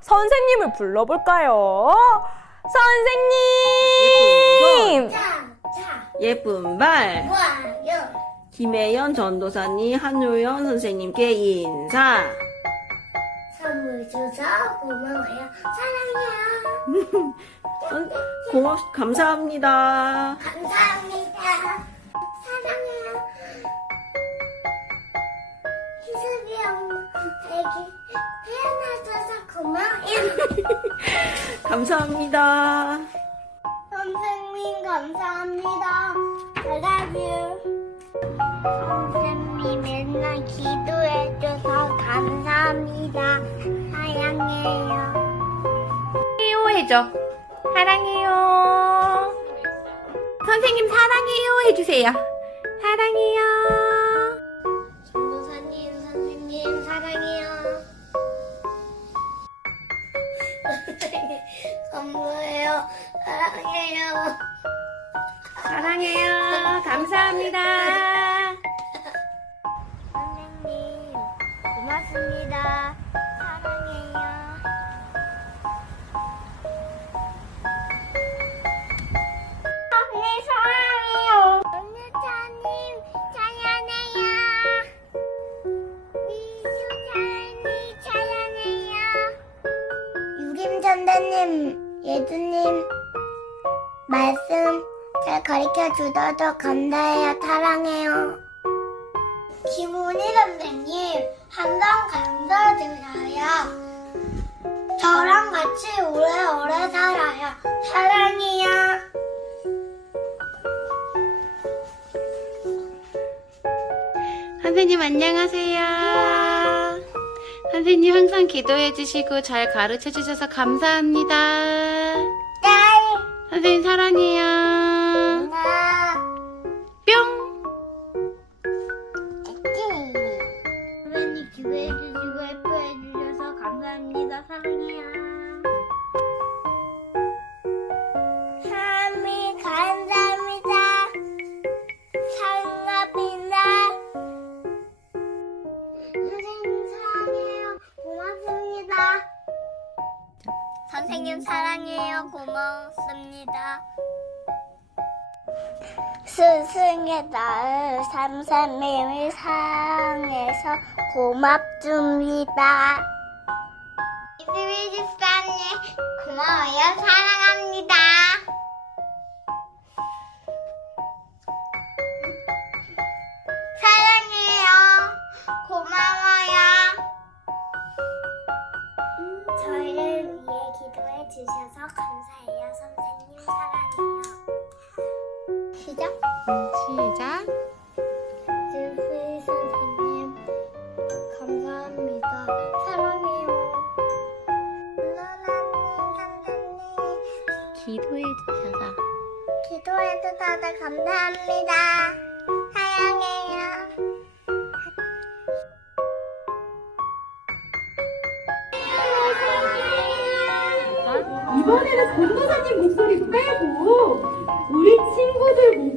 선생님을 불러볼까요? 선생님! 예쁜 발 좋아요. 김혜연 전도사님 한효연 선생님께 인사 선물 줘서 고마워요. 사랑해요. 선- 고맙 감사합니다 감사합니다. 태어나줘서 고마워요. 감사합니다 선생님 감사합니다. I love you. 선생님 맨날 기도해줘서 감사합니다. 사랑해요. 해요 해줘. 사랑해요. 선생님 사랑해요 해주세요. 사랑해요. 전도사님 선생님 사랑해요. 사랑해요. 사랑해요. 감사합니다. 선생님 고맙습니다. 사랑해요. 언니 사랑해요. 언니 차님 찬양해요. 미수 차님 찬양해요. 유림 전대님, 예수님 말씀 잘 가르쳐 주셔서 감사해요. 사랑해요. 김훈희 선생님 항상 감사드려요. 저랑 같이 오래오래 살아요. 사랑해요. 선생님 안녕하세요. 선생님 항상 기도해 주시고 잘 가르쳐 주셔서 감사합니다. 사랑해요. 하나님 감사합니다. 사랑합니다. 선생님 사랑해요. 고맙습니다. 선생님 사랑해요. 고맙습니다. 스승의 낳은 삼삼님을 사랑해서 고맙습니다. 이스미 집사님 고마워요. 사랑합니다. 사랑해요. 고마워요. 저희를 위해 기도해 주셔서 감사해요. 선생님 사랑해요. 시작. 시작. 기도해 주셔서 기도해 주셔서 감사합니다. 사랑해요. 이번에는 전도사님 목소리 빼고 우리 친구들 목소리